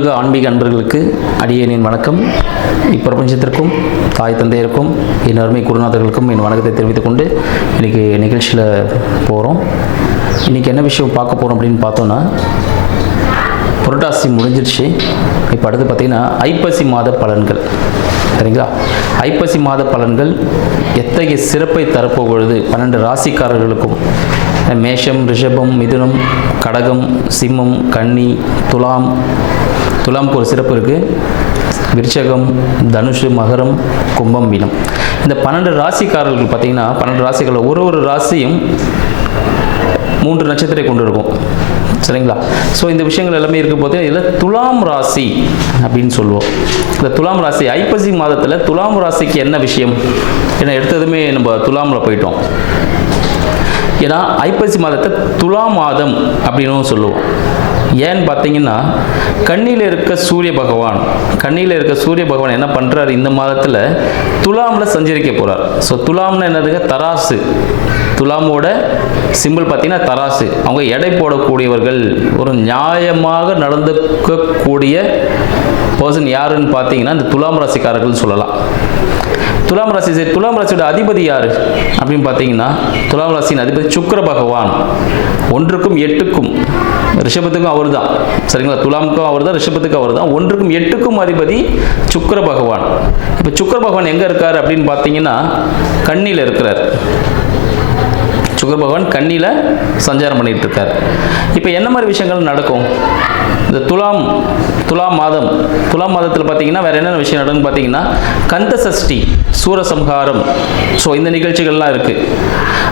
அனைத்துலக ஆன்மீக அன்பர்களுக்கு அடியேனின் வணக்கம். இப்பிரபஞ்சத்திற்கும் தாய் தந்தையருக்கும் என் அருமை குருநாதர்களுக்கும் என் வணக்கத்தை தெரிவித்துக் கொண்டு இன்றைக்கி நிகழ்ச்சியில் போகிறோம். இன்றைக்கி என்ன விஷயம் பார்க்க போகிறோம் அப்படின்னு பார்த்தோன்னா, புரட்டாசி முடிஞ்சிருச்சு. இப்போ அடுத்து பார்த்திங்கன்னா ஐப்பசி மாத பலன்கள். சரிங்களா? ஐப்பசி மாத பலன்கள் எத்தகைய சிறப்பை தரப்போகிறது 12 ராசிக்காரர்களுக்கும். மேஷம், ரிஷபம், மிதுனம், கடகம், சிம்மம், கன்னி, துலாமுக்கு ஒரு சிறப்பு இருக்குது. விருச்சகம், தனுஷு, மகரம், கும்பம், மீனம். இந்த 12 ராசிக்காரர்கள் பார்த்திங்கன்னா 12 ராசிகளில் ஒரு ராசியும் 3 நட்சத்திரத்தை கொண்டு இருக்கும். சரிங்களா? ஸோ இந்த விஷயங்கள் எல்லாமே இருக்கும் போது இதில் துலாம் ராசி அப்படின்னு சொல்லுவோம். இந்த துலாம் ராசி ஐப்பசி மாதத்தில் துலாம் ராசிக்கு என்ன விஷயம்? ஏன்னா எடுத்ததுமே நம்ம துலாமில் போயிட்டோம். ஏன்னா ஐப்பசி மாதத்தை துலா மாதம் அப்படின்னு சொல்லுவோம். ஏன்னு பார்த்தீங்கன்னா, கண்ணியில் இருக்க சூரிய பகவான் என்ன பண்ணுறாரு, இந்த மாதத்தில் துலாமில் சஞ்சரிக்க போகிறார். ஸோ துலாம்னு என்னதுங்க? தராசு. துலாமோட சிம்பிள் பார்த்தீங்கன்னா தராசு. அவங்க எடை போடக்கூடியவர்கள், ஒரு நியாயமாக நடந்துக்கக்கூடிய பர்சன் யாருன்னு பார்த்தீங்கன்னா இந்த துலாம் ராசிக்காரர்கள் சொல்லலாம். துலாம் ராசியோட அதிபதி யார் அப்படின்னு பார்த்தீங்கன்னா, துலாம் ராசியின் அதிபதி சுக்கிர பகவான். 1க்கும் 8க்கும், ரிஷபத்துக்கும் அவர் தான். சரிங்களா? துலாமுக்கும் அவர் தான், ரிஷபத்துக்கும் அவர் தான். 1க்கும் 8க்கும் அதிபதி சுக்கிர பகவான். இப்போ சுக்கிர பகவான் எங்கே இருக்கார் அப்படின்னு பார்த்தீங்கன்னா, கன்னியில் இருக்கிறார். சுக்கிர பகவான் கன்னியில் சஞ்சாரம் பண்ணிட்டு இருக்கார். இப்போ என்ன மாதிரி விஷயங்கள் நடக்கும் இந்த துலாம் மாதத்தில் பார்த்தீங்கன்னா வேறு என்னென்ன விஷயம் நடக்குன்னு பார்த்தீங்கன்னா, கந்த சஷ்டி, சூரசம்ஹாரம், ஸோ இந்த நிகழ்ச்சிகள்லாம் இருக்குது.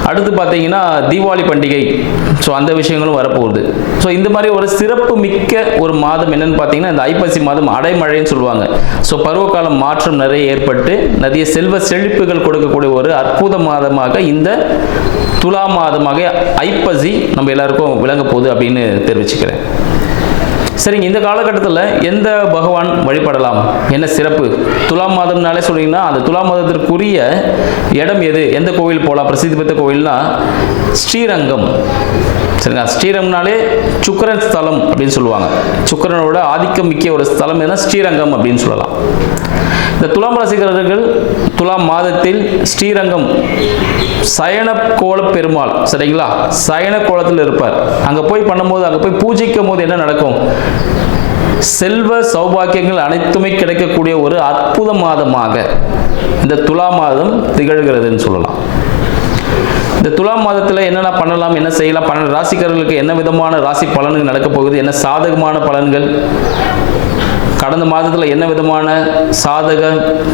அடுத்து பார்த்தீங்கன்னா தீபாவளி பண்டிகை, ஸோ அந்த விஷயங்களும் வரப்போகுது. ஸோ இந்த மாதிரி ஒரு சிறப்பு மிக்க ஒரு மாதம் என்னன்னு பார்த்தீங்கன்னா இந்த ஐப்பசி மாதம் அடைமழைன்னு சொல்லுவாங்க. ஸோ பருவகாலம் மாற்றம் நிறைய ஏற்பட்டு நிறைய செல்வ செழிப்புகள் கொடுக்கக்கூடிய ஒரு அற்புத மாதமாக இந்த துலா மாதமாக ஐப்பசி நம்ம எல்லாருக்கும் விளங்க போகுது அப்படின்னு தெரிவிச்சுக்கிறேன். சரிங்க, இந்த காலகட்டத்தில் எந்த பகவான் வழிபடலாம், என்ன சிறப்பு? துலாம் மாதம்னாலே சொன்னீங்கன்னா அந்த துலாம் மாதத்திற்குரிய இடம் எது, எந்த கோவில் போகலாம்? பிரசித்தி பெற்ற கோவில்னா ஸ்ரீரங்கம். சரிங்களா? ஸ்ரீரங்கம்னாலே சுக்கிரன் ஸ்தலம் அப்படின்னு சொல்லுவாங்க. சுக்கிரனோட ஆதிக்கம் மிக்க ஒரு ஸ்தலம் எதுனா ஸ்ரீரங்கம் அப்படின்னு சொல்லலாம். இந்த துலாம் ராசிக்காரர்கள் துலாம் மாதத்தில் ஸ்ரீரங்கம் சயன கோல பெருமாள், சரிங்களா, சயன கோலத்தில் இருப்பார். அங்கே போய் பண்ணும்போது, அங்கே போய் பூஜிக்கும் போது என்ன நடக்கும்? செல்வ சௌபாக்கியங்கள் அனைத்துமே கிடைக்கக்கூடிய ஒரு அற்புத மாதமாக இந்த துலா மாதம் திகழ்கிறதுன்னு சொல்லலாம். இந்த துலாம் மாதத்தில் என்னென்ன பண்ணலாம், என்ன செய்யலாம், 12 ராசிக்காரர்களுக்கு என்ன விதமான ராசி பலன்கள் நடக்க போகுது, என்ன சாதகமான பலன்கள், கடந்த மாதத்தில் என்ன விதமான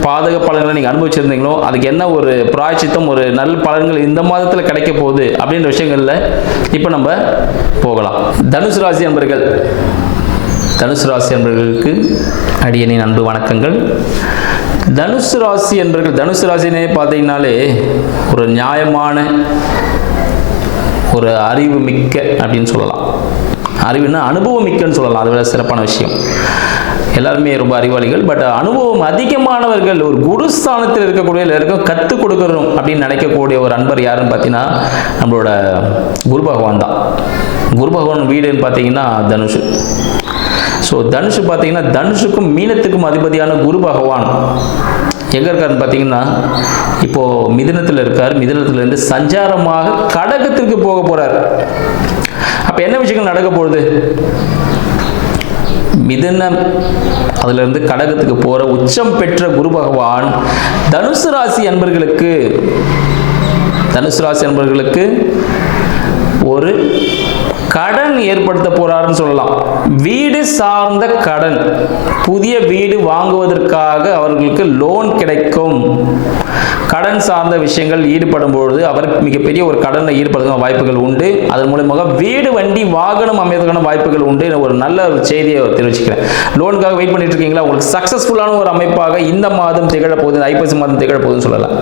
பாதக பலன்களை நீங்கள் அனுபவிச்சிருந்தீங்களோ அதுக்கு என்ன ஒரு பிராயச்சித்தம், ஒரு நல்ல பலன்கள் இந்த மாதத்தில் கிடைக்க போகுது அப்படின்ற விஷயங்களில் இப்போ நம்ம போகலாம். தனுசு ராசி அன்பர்களுக்கு அடியனின் அன்பு வணக்கங்கள். தனுசு ராசினே பார்த்தீங்கன்னாலே ஒரு நியாயமான, ஒரு அறிவு மிக்க அப்படின்னு சொல்லலாம். அறிவுன்னா அனுபவம் மிக்கன்னு சொல்லலாம். அதை விட சிறப்பான விஷயம். எல்லாருமே ரொம்ப அறிவாளிகள், பட் அனுபவம் அதிகமானவர்கள், ஒரு குருஸ்தானத்தில் இருக்கக்கூடிய எல்லாருக்கும் கற்றுக் கொடுக்கணும் அப்படின்னு நினைக்கக்கூடிய ஒரு அன்பர் யாருன்னு பார்த்தீங்கன்னா நம்மளோட குரு பகவான் தான். குரு பகவான் வீடுன்னு பார்த்தீங்கன்னா தனுஷு. ஸோ தனுஷு பார்த்தீங்கன்னா தனுஷுக்கும் மீனத்துக்கும் அதிபதியான குரு பகவான் எங்கே இருக்காருன்னு பார்த்தீங்கன்னா இப்போது மிதுனத்தில் இருக்கார். மிதுனத்திலிருந்து சஞ்சாரமாக கடகத்திற்கு போக போகிறார். அப்போ என்ன விஷயங்கள் நடக்க போகுது? மிதுனம் அதிலிருந்து கடகத்துக்கு போற உச்சம் பெற்ற குரு பகவான் தனுசு ராசி அன்பர்களுக்கு ஒரு கடன் ஏற்படுத்த போறாருன்னு சொல்லலாம். வீடு சார்ந்த கடன், புதிய வீடு வாங்குவதற்காக அவர்களுக்கு லோன் கிடைக்கும். கடன் சார்ந்த விஷயங்கள் ஈடுபடும் பொழுது அவருக்கு மிகப்பெரிய ஒரு கடனை ஈடுபடுத்த வாய்ப்புகள் உண்டு. அதன் மூலமாக வீடு, வண்டி, வாகனம் அமைவதற்கான வாய்ப்புகள் உண்டு. ஒரு நல்ல செய்தியை தெரிவிச்சுக்கிறேன். லோனுக்காக வெயிட் பண்ணிட்டு இருக்கீங்களா? உங்களுக்கு சக்சஸ்ஃபுல்லான ஒரு அமைப்பாக இந்த மாதம் திகழப்போகுது, ஐப்பசி மாதம் திகழப்போகுதுன்னு சொல்லலாம்.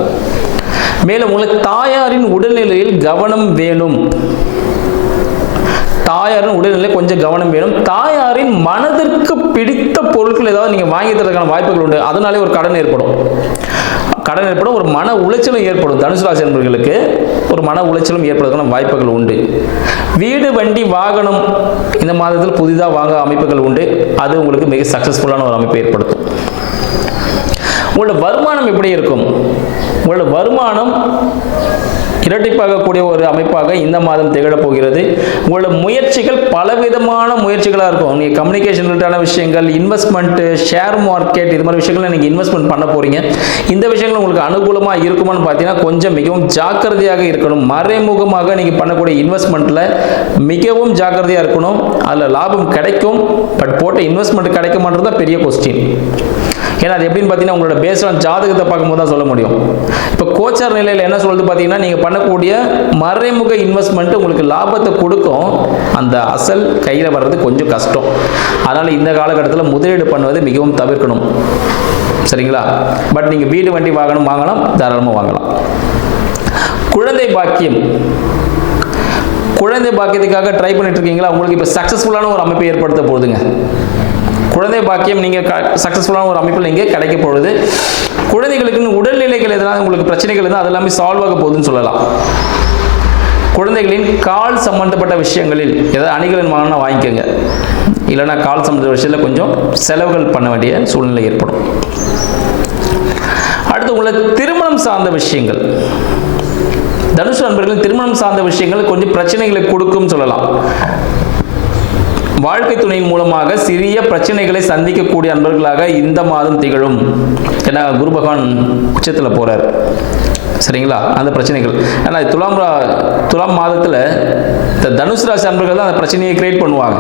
மேலும் உங்களுக்கு தாயாரின் உடல்நிலையில் கவனம் வேணும். தாயாரின் உடல்நிலை கொஞ்சம் கவனம் வேணும். தாயாரின் மனதிற்கு பிடித்த பொருட்கள் ஏதாவது நீங்கள் வாங்கி தரதுக்கான வாய்ப்புகள் உண்டு. அதனாலே ஒரு கடன் ஏற்படும். கடன் ஏற்படும், ஒரு மன உளைச்சலும் ஏற்படும். தனுசு ராசி நண்பர்களுக்கு ஒரு மன உளைச்சலும் ஏற்படுவதற்கான வாய்ப்புகள் உண்டு. வீடு வண்டி வாகனம் இந்த மாதத்தில் புதிதாக வாங்க அமைப்புகள் உண்டு. அது உங்களுக்கு மிக சக்சஸ்ஃபுல்லான ஒரு அமைப்பை ஏற்படுத்தும். உங்களோட வருமானம் எப்படி இருக்கும்? உங்களோட வருமானம் இரட்டிப்பாகக்கூடிய ஒரு அமைப்பாக இந்த மாதம் திகழப் போகிறது. உங்களோட முயற்சிகள் பலவிதமான முயற்சிகளாக இருக்கும். நீங்கள் கம்யூனிகேஷன் ரிலேட்டான விஷயங்கள், இன்வெஸ்ட்மெண்ட்டு, ஷேர் மார்க்கெட், இது மாதிரி விஷயங்கள் நீங்கள் இன்வெஸ்ட்மெண்ட் பண்ண போகிறீங்க. இந்த விஷயங்கள் உங்களுக்கு அனுகூலமாக இருக்குமான்னு பார்த்தீங்கன்னா கொஞ்சம் மிகவும் ஜாக்கிரதையாக இருக்கணும். மறைமுகமாக நீங்கள் பண்ணக்கூடிய இன்வெஸ்ட்மெண்ட்டில் மிகவும் ஜாக்கிரதையாக இருக்கணும். அதில் லாபம் கிடைக்கும், பட் போட்ட இன்வெஸ்ட்மெண்ட் கிடைக்க மாட்டேறது தான் பெரிய கொஸ்டின். ஏன்னா அது எப்படின்னு பார்த்தீங்கன்னா உங்களோட பேஸ்ட் ஆன் ஜாதகத்தை பார்க்கும்போது தான் சொல்ல முடியும். இப்போ கோச்சார் நிலையில் என்ன சொல்லுது பார்த்தீங்கன்னா, நீங்கள் பண்ணக்கூடிய மறைமுக இன்வெஸ்ட்மெண்ட் உங்களுக்கு லாபத்தை கொடுக்கும், அந்த அசல் கையில் வர்றது கொஞ்சம் கஷ்டம். அதனால் இந்த காலகட்டத்தில் முதலீடு பண்ணுவது மிகவும் தவிர்க்கணும். சரிங்களா? பட் நீங்கள் வீடு வண்டி வாகனம் வாங்கலாம், தாராளமாக வாங்கலாம். குழந்தை பாக்கியம், குழந்தை பாக்கியத்துக்காக ட்ரை பண்ணிட்டு இருக்கீங்களா? உங்களுக்கு இப்போ சக்ஸஸ்ஃபுல்லான ஒரு அமைப்பை ஏற்படுத்த போகுதுங்க. குழந்தை பாக்கியம் நீங்கள் சக்ஸஸ்ஃபுல்லான ஒரு அமைப்பில் நீங்கள் கிடைக்க போகுது. குழந்தைகளுக்கு உடல்நிலைகள் எதனால் உங்களுக்கு பிரச்சனைகள் இருந்தால் அது எல்லாமே சால்வ் ஆக போகுதுன்னு சொல்லலாம். குழந்தைகளின் கால் சம்பந்தப்பட்ட விஷயங்களில் ஏதாவது அணிகளின் வாங்கினா வாங்கிக்கோங்க, இல்லைனா கால் சம்பந்தப்பட்ட விஷயத்தில் கொஞ்சம் செலவுகள் பண்ண வேண்டிய சூழ்நிலை ஏற்படும். அடுத்து உங்களை திருமணம் சார்ந்த விஷயங்கள், தனுசு நண்பர்களின் திருமணம் சார்ந்த விஷயங்கள் கொஞ்சம் பிரச்சனைகளை கொடுக்கும் சொல்லலாம். வாழ்க்கை துணையின் மூலமாக சிறிய பிரச்சனைகளை சந்திக்கக்கூடிய நண்பர்களாக இந்த மாதம் திகழும். ஏன்னா குரு பகவான் உச்சத்தில் போறார். சரிங்களா? அந்த பிரச்சனைகள் ஏன்னா துலாம் மாதத்தில் இந்த தனுசு ராசி நண்பர்கள் தான் அந்த பிரச்சனையை கிரியேட் பண்ணுவாங்க.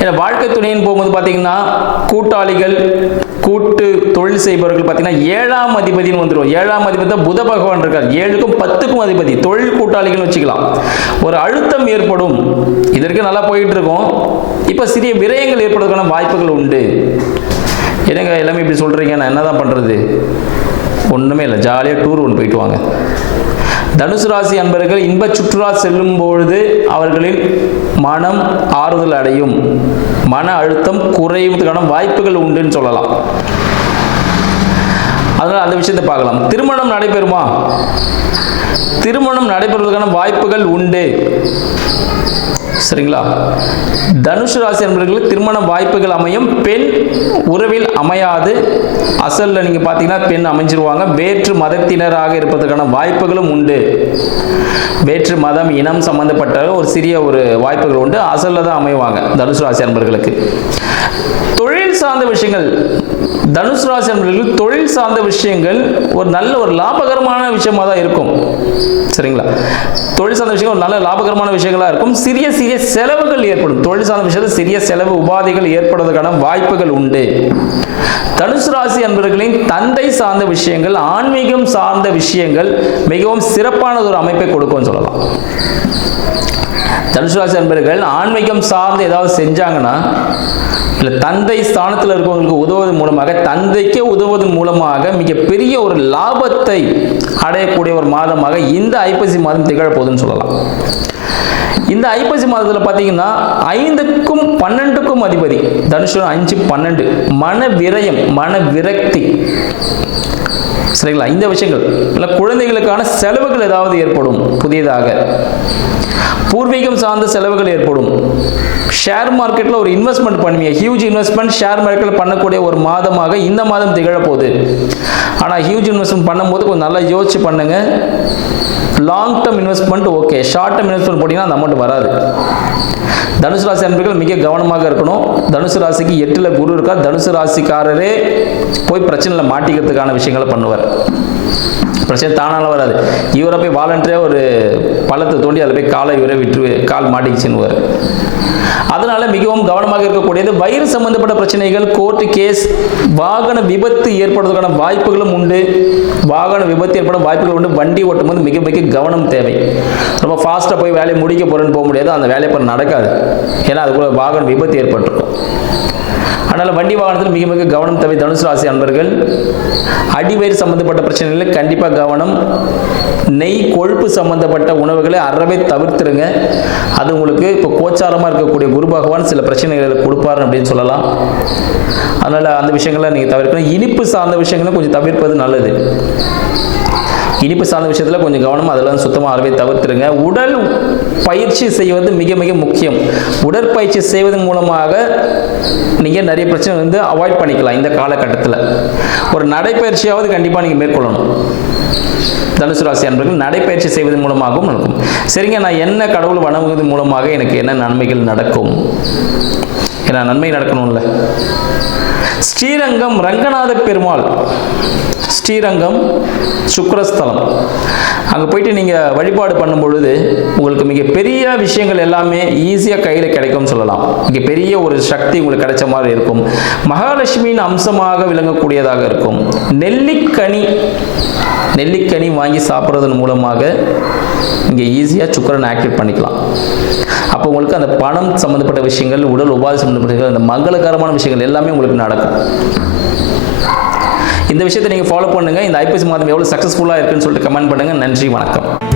ஏன்னா வாழ்க்கை துணையின் போகும்போது பார்த்தீங்கன்னா கூட்டாளிகள், கூட்டு தொழில் செய்பவர்கள் பார்த்தீங்கன்னா 7ஆம் அதிபதினு வந்துடும். 7ஆம் அதிபதி தான் புத பகவான் இருக்கார். 7க்கும் 10க்கும் அதிபதி. தொழில் கூட்டாளிகள் வச்சுக்கலாம். ஒரு அழுத்தம் ஏற்படும். இதற்கு நல்லா போயிட்டு இருக்கும். இப்போ சிறிய விரயங்கள் ஏற்படுவதற்கான வாய்ப்புகள் உண்டு. என்னங்க எல்லாமே இப்படி சொல்றீங்க, நான் என்னதான் பண்றது? ஒன்றுமே இல்லை, ஜாலியாக டூர் ஒன்று போயிட்டு வாங்க. தனுசு ராசி அன்பர்கள் இன்ப சுற்றுலா செல்லும் பொழுது அவர்களின் மனம் ஆறுதல் அடையும், மன அழுத்தம் குறைவதற்கான வாய்ப்புகள் உண்டுன்னு சொல்லலாம். அதனால் அந்த விஷயத்தை பார்க்கலாம். திருமணம் நடைபெறுமா? திருமணம் நடைபெறுவதற்கான வாய்ப்புகள் உண்டு. சரிங்களா? தனுசு ராசி என்பவர்களுக்கு திருமண வாய்ப்புகள் அமையும். பெண் உறவில் அமையாது. அசல்ல நீங்க பாத்தீங்கன்னா பெண் அமைஞ்சிருவாங்க. வேற்று மதத்தினராக இருப்பதற்கான வாய்ப்புகளும் உண்டு. வேற்று மதம், இனம் சம்பந்தப்பட்ட ஒரு சிறிய ஒரு வாய்ப்புகள் உண்டு. அசல்ல தான் அமைவாங்க தனுசு ராசி என்பவர்களுக்கு. தொழில் சார்ந்த விஷயங்கள், தனுசு ராசி என்பவர்களுக்கு தொழில் சார்ந்த விஷயங்கள் ஒரு நல்ல ஒரு லாபகரமான விஷயமா தான் இருக்கும். சரிங்களா? தொழில் சார்ந்த விஷயங்கள் ஒரு நல்ல லாபகரமான விஷயங்களா இருக்கும். சிறிய சிறிய செலவுகள் ஏற்படும். தொழில் சார்ந்த விஷயத்தில் சிறிய செலவு உபாதைகள் ஏற்படுவதற்கான வாய்ப்புகள் உண்டு. தனுசு ராசி அன்பர்களின் தந்தை சார்ந்த விஷயங்கள், ஆன்மீகம் சார்ந்த விஷயங்கள் மிகவும் சிறப்பான ஒரு அமைப்பை கொடுக்கும்னு சொல்லலாம். தனுசு ராசி அன்பர்கள் ஆன்மீகம் சார்ந்து ஏதாவது செஞ்சாங்கன்னா, இல்லை தந்தை ஸ்தானத்தில் இருக்கவங்களுக்கு உதவுவதன் மூலமாக, தந்தைக்கே உதவுவதன் மூலமாக மிகப்பெரிய ஒரு லாபத்தை அடையக்கூடிய ஒரு மாதமாக இந்த ஐப்பசி மாதம் திகழப்போகுதுன்னு சொல்லலாம். இந்த ஐப்பசி மாதத்தில் பார்த்தீங்கன்னா 5க்கும் 12க்கும் அதிபதி தனுஷு. 5, 12 மன விரயம், மன விரக்தி. சரிங்களா? இந்த விஷயங்கள் இல்லை, குழந்தைகளுக்கான செலவுகள் ஏதாவது ஏற்படும். புதியதாக பூர்வீகம் சார்ந்த செலவுகள் ஏற்படும். ஷேர் மார்க்கெட்டில் ஒரு இன்வெஸ்ட்மெண்ட் பண்ணுவீங்க. ஹியூஜ் இன்வெஸ்ட்மெண்ட் ஷேர் மார்க்கெட்டில் பண்ணக்கூடிய ஒரு மாதமாக இந்த மாதம் திகழப்போகுது. ஆனால் ஹியூஜ் இன்வெஸ்ட்மெண்ட் பண்ணும்போது கொஞ்சம் நல்லா யோசிச்சு பண்ணுங்க. Long term investment okay, short term investment போட்டிங்கன்னா அந்த அமௌண்ட் வராது. தனுசு ராசி அன்பர்கள் மிக கவனமாக இருக்கணும். தனுசு ராசிக்கு 8ல் குரு இருக்கா. தனுசு ராசிக்காரரே போய் பிரச்சனையில் மாட்டிக்கிறதுக்கான விஷயங்களை பண்ணுவார். பிரச்சனை தானால வராது. இவரை போய் வாலண்டரியாக ஒரு பள்ளத்தை தோண்டி அதில் போய் காலை இவரை விட்டு கால் மாட்டிக்கிச்சுன்னு. அதனால மிகவும் கவனமாக இருக்கக்கூடியது. வயிறு சம்பந்தப்பட்ட பிரச்சனைகள், கோர்ட் கேஸ், வாகன விபத்து ஏற்படுவதற்கான வாய்ப்புகளும் உண்டு. வாகன விபத்து ஏற்பட வாய்ப்புகள் உண்டு. வண்டி ஓட்டும் போது மிக மிக கவனம் தேவை. ரொம்ப ஃபாஸ்ட்டாக போய் வேலையை முடிக்க போறேன்னு போக முடியாது. அந்த வேலையை பண்ண நடக்காது. ஏன்னா அதுக்குள்ள வாகன விபத்து ஏற்பட்டிருக்கும். அதனால் வண்டி வாகனத்தில் மிக மிக கவனம் தேவை தனுசு ராசி அன்பர்கள். அடிவயிறு சம்பந்தப்பட்ட பிரச்சனைகளில் கண்டிப்பாக கவனம். நெய் கொழுப்பு சம்பந்தப்பட்ட உணவுகளை அறவே தவிர்த்துருங்க. அது உங்களுக்கு இப்போ கோச்சாரமாக இருக்கக்கூடிய குரு பகவான் சில பிரச்சனைகளை கொடுப்பார் அப்படின்னு சொல்லலாம். அதனால் அந்த விஷயங்களை நீங்கள் தவிர்க்கணும். இனிப்பு சார்ந்த விஷயங்களை கொஞ்சம் தவிர்ப்பது நல்லது. இனிப்பு சார்ந்த விஷயத்தில் கொஞ்சம் கவனம், அதெல்லாம் சுத்தமாக அறவே தவிர்த்துருங்க. உடல் பயிற்சி செய்வது மிக மிக முக்கியம். உடற்பயிற்சி செய்வதன் மூலமாக நீங்கள் நிறைய பிரச்சனை அவாய்ட் பண்ணிக்கலாம். இந்த காலகட்டத்தில் ஒரு நடைப்பயிற்சியாவது கண்டிப்பாக நீங்கள் மேற்கொள்ளணும். தனுசு ராசி அன்பர்கள் நடைப்பயிற்சி செய்வதன் மூலமாகவும் நடக்கும். சரிங்க, நான் என்ன கடவுள் வணங்குவதன் மூலமாக எனக்கு என்ன நன்மைகள் நடக்கும்? ஏன்னா நன்மை நடக்கணும்ல. ஸ்ரீரங்கம் ரங்கநாத பெருமாள், ஸ்ரீரங்கம் சுக்கிரஸ்தலம், அங்கே போயிட்டு நீங்கள் வழிபாடு பண்ணும் பொழுது உங்களுக்கு மிகப்பெரிய விஷயங்கள் எல்லாமே ஈஸியாக கையில் கிடைக்கும்னு சொல்லலாம். மிகப்பெரிய ஒரு சக்தி உங்களுக்கு கிடைச்ச மாதிரி இருக்கும். மகாலட்சுமியின் அம்சமாக விளங்கக்கூடியதாக இருக்கும். நெல்லிக்கனி வாங்கி சாப்பிட்றதன் மூலமாக இங்கே ஈஸியாக சுக்கிரனை ஆக்டிவேட் பண்ணிக்கலாம். அப்போ உங்களுக்கு அந்த பணம் சம்மந்தப்பட்ட விஷயங்கள், உடல் உபாதை சம்மந்தப்பட்ட விஷயங்கள், அந்த மங்களகரமான விஷயங்கள் எல்லாமே உங்களுக்கு நடக்கும். இந்த விஷயத்தை நீங்கள் ஃபாலோ பண்ணுங்கள். இந்த ஐப்பசி மாதம் எவ்வளோ சக்ஸஸ்ஃபுல்லாக இருக்குன்னு சொல்லிட்டு கமெண்ட் பண்ணுங்கள். நன்றி, வணக்கம்.